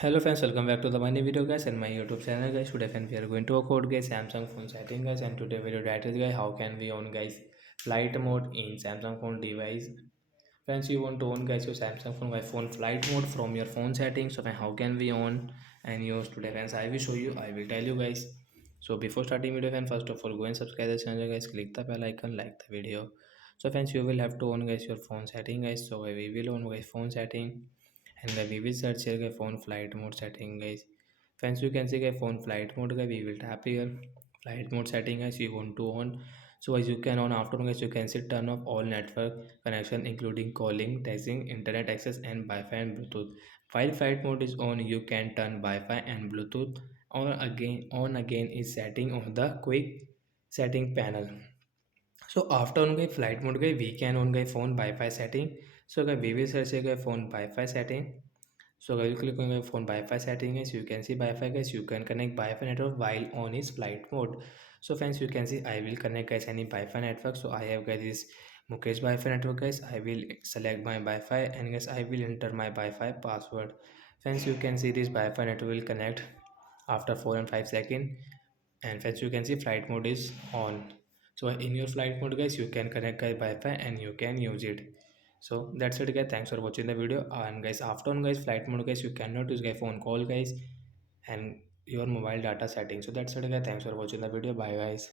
Hello friends, welcome back to the my new video guys and my YouTube channel guys. Today friends we are going to talk about guys Samsung phone setting guys, and today video title guys how can we on guys flight mode in Samsung phone device. Friends, you want to on guys your Samsung phone by phone flight mode from your phone settings. So how can we on and use today friends? I will show you. I will tell you guys. So before starting video friends, first of all go and subscribe the channel guys. Click the bell icon, like the video. So friends, you will have to on guys your phone setting guys. So we will on guys phone setting, and we will search here guys phone flight mode setting guys. Friends, you can see guys phone flight mode guys. We will tap here flight mode setting guys. You want to on, so as you can on after guys you can see turn off all network connection including calling, texting, internet access and Wi-Fi and Bluetooth. While flight mode is on, you can turn Wi-Fi and Bluetooth on again is setting on the quick setting panel. So after on गए flight mode गए we can on गए phone Wi-Fi setting. So गए we will search गए phone Wi-Fi setting. So guys, you click on your phone Wi-Fi setting guys. You can see Wi-Fi guys. You can connect Wi-Fi network while on is flight mode. So friends, you can see I will connect guys any Wi-Fi network. So I have guys this Mukesh Wi-Fi network guys. I will select my Wi-Fi and guys I will enter my Wi-Fi password. Friends, you can see this Wi-Fi network will connect after 4 and 5 seconds. And friends, you can see flight mode is on. So in your flight mode guys, you can connect guys Wi-Fi and you can use it. So that's it guys, thanks for watching the video. And guys after on guys flight mode guys you cannot use guys phone call guys and your mobile data settings. So that's it guys, thanks for watching the video, bye guys.